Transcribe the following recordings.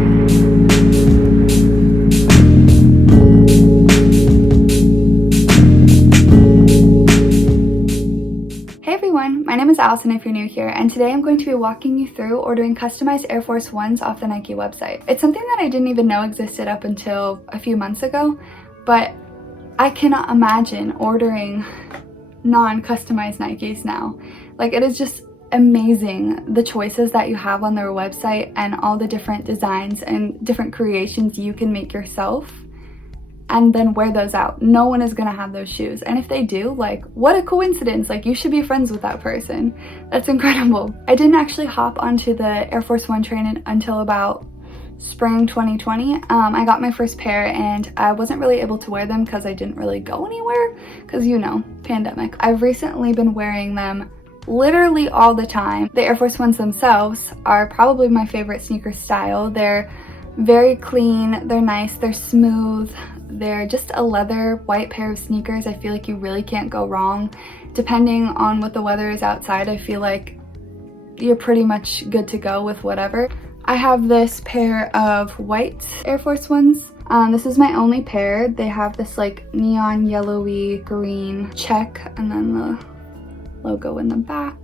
Hey everyone, my name is Allison if you're new here, and today I'm going to be walking you through ordering customized Air Force Ones off the Nike website. It's something that I didn't even know existed up until a few months ago, but I cannot imagine ordering non-customized Nikes now. Like, it is just amazing the choices that you have on their website and all the different designs and different creations you can make yourself and then wear those out. No one is gonna have those shoes, and if they do, like, what a coincidence. Like, you should be friends with that person. That's incredible. I didn't actually hop onto the Air Force One train until about spring 2020. I got my first pair and I wasn't really able to wear them because I didn't really go anywhere because, you know, pandemic. I've recently been wearing them literally all the time. The Air Force Ones themselves are probably my favorite sneaker style. They're very clean, they're nice, they're smooth, they're just a leather white pair of sneakers. I feel like you really can't go wrong. Depending on what the weather is outside, I feel like you're pretty much good to go with whatever. I have this pair of white Air Force Ones. This is my only pair. They have this like neon yellowy green check and then the logo in the back.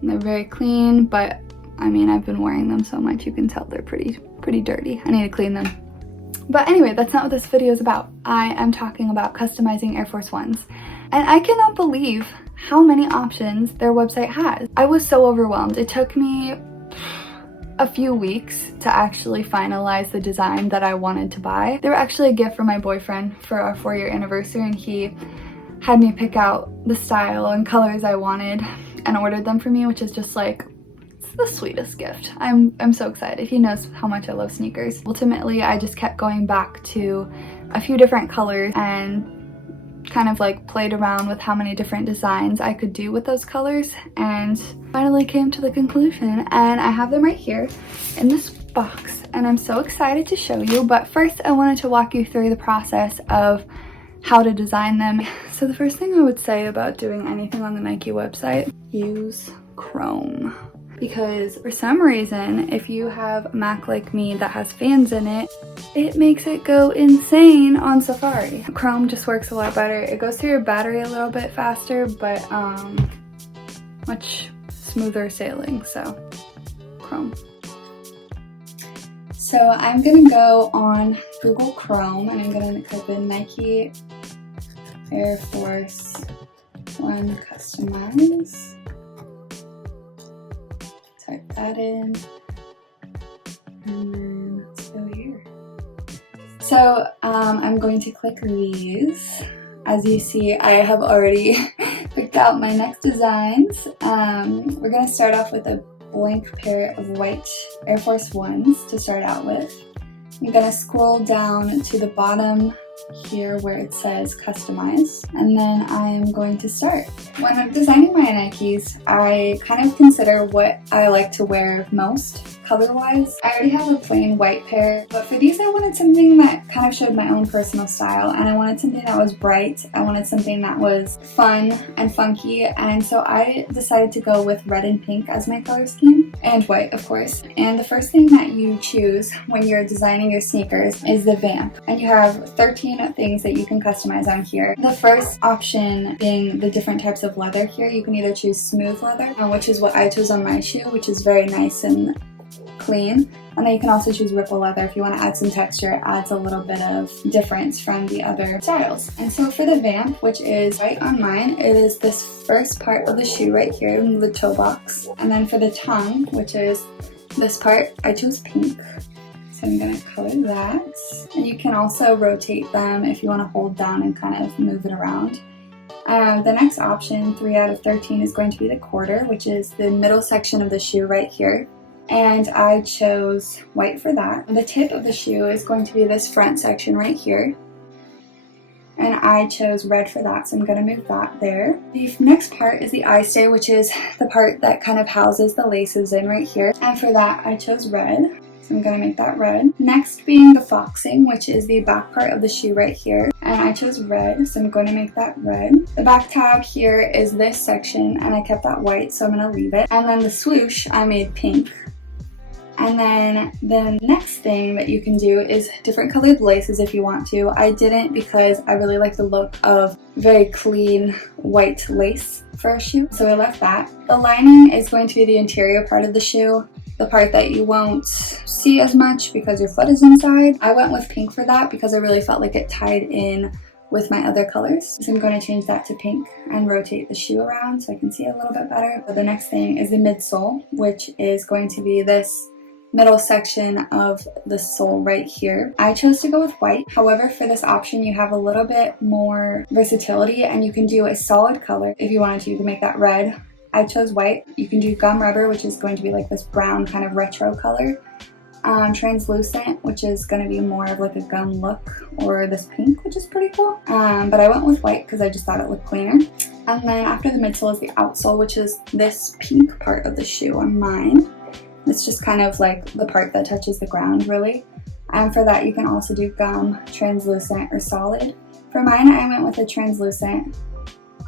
And they're very clean, but I mean, I've been wearing them so much you can tell they're pretty dirty. I need to clean them. But anyway, that's not what this video is about. I am talking about customizing Air Force Ones. And I cannot believe how many options their website has. I was so overwhelmed. It took me a few weeks to actually finalize the design that I wanted to buy. They were actually a gift from my boyfriend for our 4-year anniversary, and he had me pick out the style and colors I wanted and ordered them for me, which is just like, the sweetest gift. I'm so excited. He knows how much I love sneakers. Ultimately, I just kept going back to a few different colors and kind of like played around with how many different designs I could do with those colors, and finally came to the conclusion, and I have them right here in this box and I'm so excited to show you. But first I wanted to walk you through the process of how to design them. So the first thing I would say about doing anything on the Nike website, use Chrome. Because for some reason, if you have a Mac like me that has fans in it, it makes it go insane on Safari. Chrome just works a lot better. It goes through your battery a little bit faster, but much smoother sailing, so Chrome. So I'm gonna go on Google Chrome and I'm gonna type in Nike Air Force One Customize. Type that in, and then let's go here. So I'm going to click these. As you see, I have already picked out my next designs. We're going to start off with a blank pair of white Air Force Ones to start out with. I'm going to scroll down to the bottom here where it says customize, and then I am going to start. When I'm designing my Nikes, I kind of consider what I like to wear most color-wise. I already have a plain white pair, but for these I wanted something that kind of showed my own personal style, and I wanted something that was bright. I wanted something that was fun and funky, and so I decided to go with red and pink as my color scheme, and white of course. And the first thing that you choose when you're designing your sneakers is the vamp, and you have 13 things that you can customize on here. The first option being the different types of leather here. You can either choose smooth leather, which is what I chose on my shoe, which is very nice and clean. And then you can also choose ripple leather if you want to add some texture. It adds a little bit of difference from the other styles. And so for the vamp, which is right on mine, it is this first part of the shoe right here in the toe box. And then for the tongue, which is this part, I chose pink. So I'm going to color that. And you can also rotate them if you want to hold down and kind of move it around. The next option, 3 out of 13, is going to be the quarter, which is the middle section of the shoe right here. And I chose white for that. The tip of the shoe is going to be this front section right here. And I chose red for that, so I'm going to move that there. The next part is the eye stay, which is the part that kind of houses the laces in right here. And for that, I chose red. So I'm going to make that red. Next being the foxing, which is the back part of the shoe right here. And I chose red, so I'm going to make that red. The back tab here is this section, and I kept that white, so I'm going to leave it. And then the swoosh, I made pink. And then the next thing that you can do is different colored laces if you want to. I didn't because I really like the look of very clean white lace for a shoe, so I left that. The lining is going to be the interior part of the shoe, the part that you won't see as much because your foot is inside. I went with pink for that because I really felt like it tied in with my other colors. So I'm going to change that to pink and rotate the shoe around so I can see a little bit better. But the next thing is the midsole, which is going to be this middle section of the sole right here. I chose to go with white. However, for this option, you have a little bit more versatility and you can do a solid color. If you wanted to, you can make that red. I chose white. You can do gum rubber, which is going to be like this brown kind of retro color. Translucent, which is going to be more of like a gum look, or this pink, which is pretty cool. But I went with white because I just thought it looked cleaner. And then after the midsole is the outsole, which is this pink part of the shoe on mine. It's just kind of like the part that touches the ground, really. And for that, you can also do gum, translucent, or solid. For mine, I went with a translucent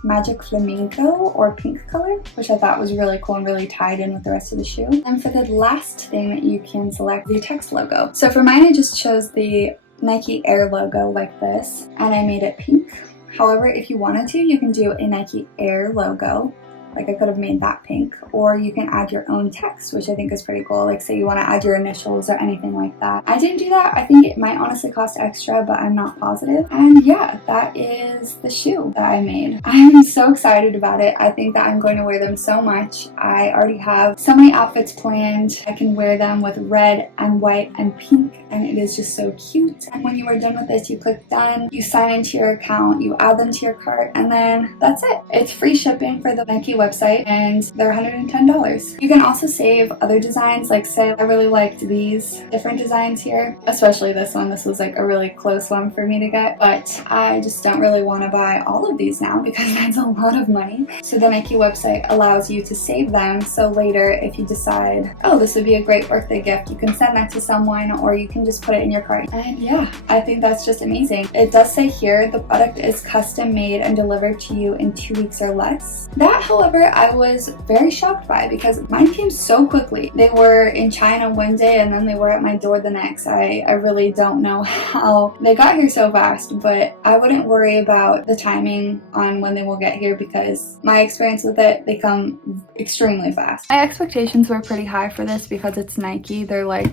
Magic Flamingo or pink color, which I thought was really cool and really tied in with the rest of the shoe. And for the last thing that you can select, the text logo. So for mine, I just chose the Nike Air logo like this, and I made it pink. However, if you wanted to, you can do a Nike Air logo. Like I could have made that pink, or you can add your own text, which I think is pretty cool. Like say you want to add your initials or anything like that. I didn't do that. I think it might honestly cost extra, but I'm not positive. And yeah, that is the shoe that I made. I'm so excited about it. I think that I'm going to wear them so much. I already have so many outfits planned. I can wear them with red and white and pink, and it is just so cute. And when you are done with this, you click done, you sign into your account, you add them to your cart, and then that's it. It's free shipping for the Nike website, and they're $110. You can also save other designs. Like say I really liked these different designs here, especially this one. This was like a really close one for me to get, but I just don't really want to buy all of these now because that's a lot of money. So the Nike website allows you to save them, so later if you decide, oh, this would be a great birthday gift, you can send that to someone, or you can just put it in your cart. And yeah, I think that's just amazing. It does say here the product is custom made and delivered to you in 2 weeks or less. That, however, I was very shocked by because mine came so quickly. They were in China one day and then they were at my door the next. I really don't know how they got here so fast, but I wouldn't worry about the timing on when they will get here because my experience with it, they come extremely fast. My expectations were pretty high for this because it's Nike. They're like,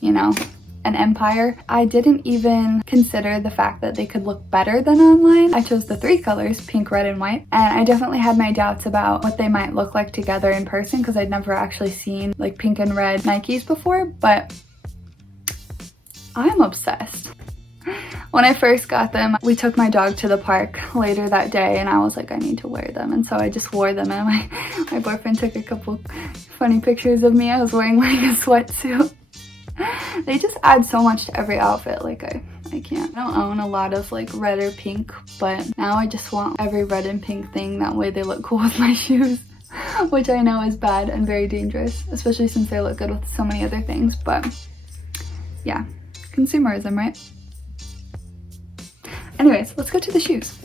you know, an empire. I didn't even consider the fact that they could look better than online. I chose the 3 colors, pink, red, and white, and I definitely had my doubts about what they might look like together in person because I'd never actually seen like pink and red Nikes before, but I'm obsessed. When I first got them, we took my dog to the park later that day and I was like, I need to wear them, and so I just wore them, and my boyfriend took a couple funny pictures of me. I was wearing like a sweatsuit. They just add so much to every outfit. Like I can't. I don't own a lot of like red or pink, but now I just want every red and pink thing. That way they look cool with my shoes, which I know is bad and very dangerous, especially since they look good with so many other things. But yeah, consumerism, right? Anyways, let's go to the shoes.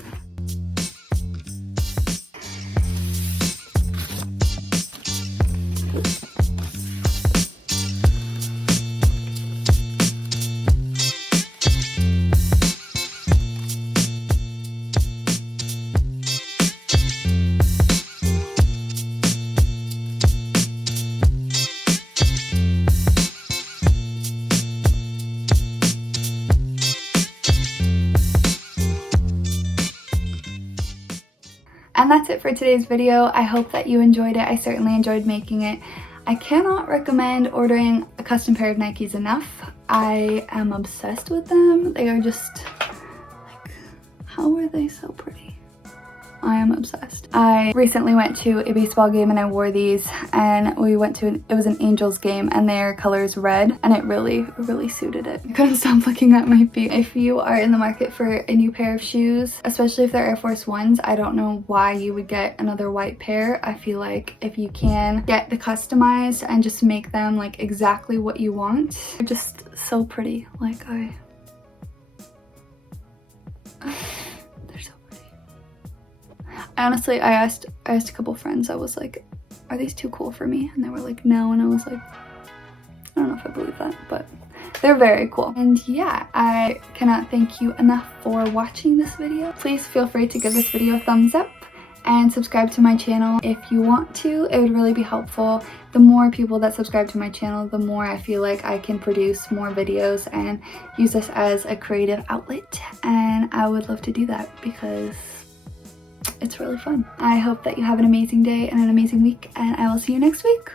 And that's it for today's video. I hope that you enjoyed it. I certainly enjoyed making it. I cannot recommend ordering a custom pair of Nikes enough. I am obsessed with them. They are just like, how are they so pretty? I am obsessed. I recently went to a baseball game and I wore these, and we went to it was an Angels game, and their color is red, and it really suited it. I couldn't stop looking at my feet. If you are in the market for a new pair of shoes, especially if they're Air Force Ones, I don't know why you would get another white pair. I feel like if you can get the customized and just make them like exactly what you want, they're just so pretty. Like honestly, I asked a couple friends, I was like, are these too cool for me? And they were like, no. And I was like, if I believe that, but they're very cool. And yeah, I cannot thank you enough for watching this video. Please feel free to give this video a thumbs up and subscribe to my channel if you want to. It would really be helpful. The more people that subscribe to my channel, the more I feel like I can produce more videos and use this as a creative outlet, and I would love to do that because it's really fun. I hope that you have an amazing day and an amazing week, and I will see you next week.